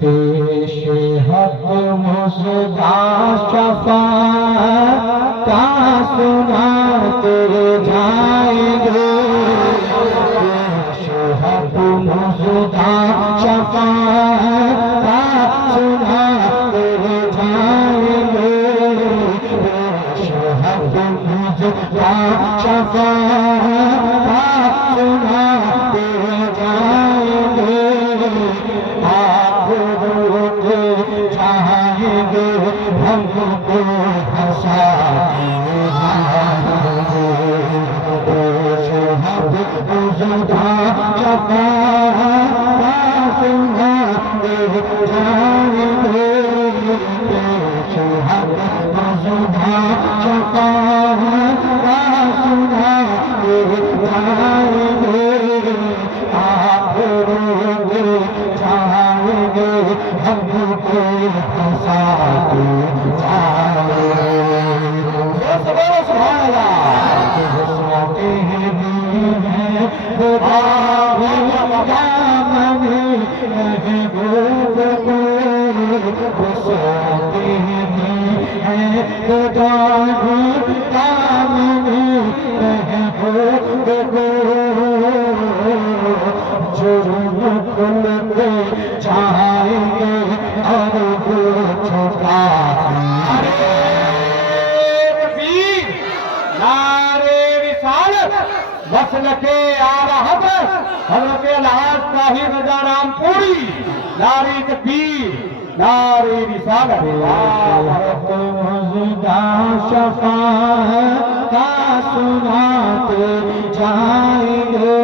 پیش حق مصطفیٰ شفاعت کا سناتے جائیں گے پیش حق مصطفیٰ شفاعت کا سناتے جائیں گے پیش حق مصطفیٰ شفاعت کا سناتے جائیں گے آپ روتے جائیں گے ہم کو ہنساتے جائیں گے پیش حق مصطفیٰ شفاعت کا سناتے جائیں گے پیش حق مصطفیٰ شفاعت کا سناتے جائیں گے آپ روتے جائیں گے ہم کو ہنساتے جائیں گے سبحان اللہ ہنساتے ہیں خدا دامن محبوب کو ہنساتے ہیں خدا دامن محبوب کو جرم کھلتے جائیں گے اور وہ چھپاتے تکبیر نعرے رسالت مسلک اعلی حضرت حضرت الحاج طاہر رضا رام پوری نعرے تکبیر نعرے رسالت حق مصطفیٰ شفاعت کا سناتے جائیں گے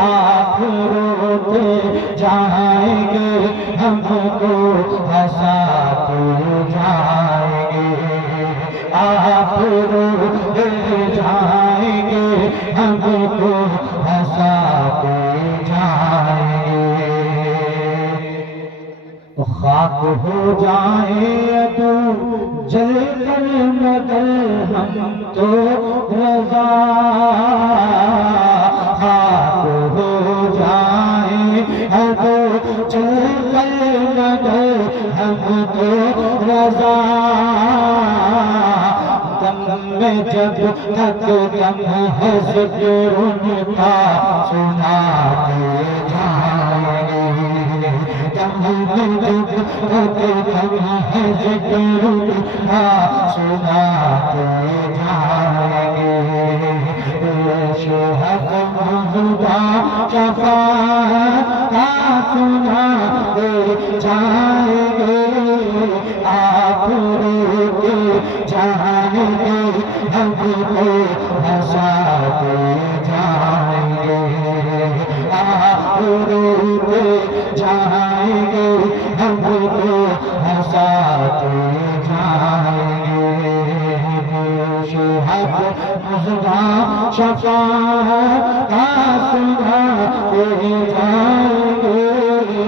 آپ روتے جائیں گے ہم کو ہنساتے جائیں گے آپ روتے جائیں گے ہم کو ہنساتے جائیں گے خاک ہو جائیں تو جل کر مگر ہم تو رضا خاک ہو جائیں تو جل کر مگر ہم تو رضا دم میں جب تک دم ہے ذکر ان کا سناتے جائیں گے دم میں جب تک دم ہے ذکر ان کا سناتے جائیں گے پیش حق مصطفیٰ شفاعت کا سناتے جائیں گے آپ روتے جائیں گے ہم کو ہنساتے جائیں گے آپ روتے جائیں گے ہم کو ہنساتے جائیں گے پیش حق مصطفیٰ شفاعت کا سناتے جائیں گے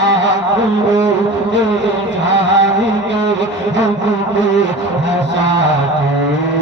آپ روتے جائیں گے ہم کو ہنساتے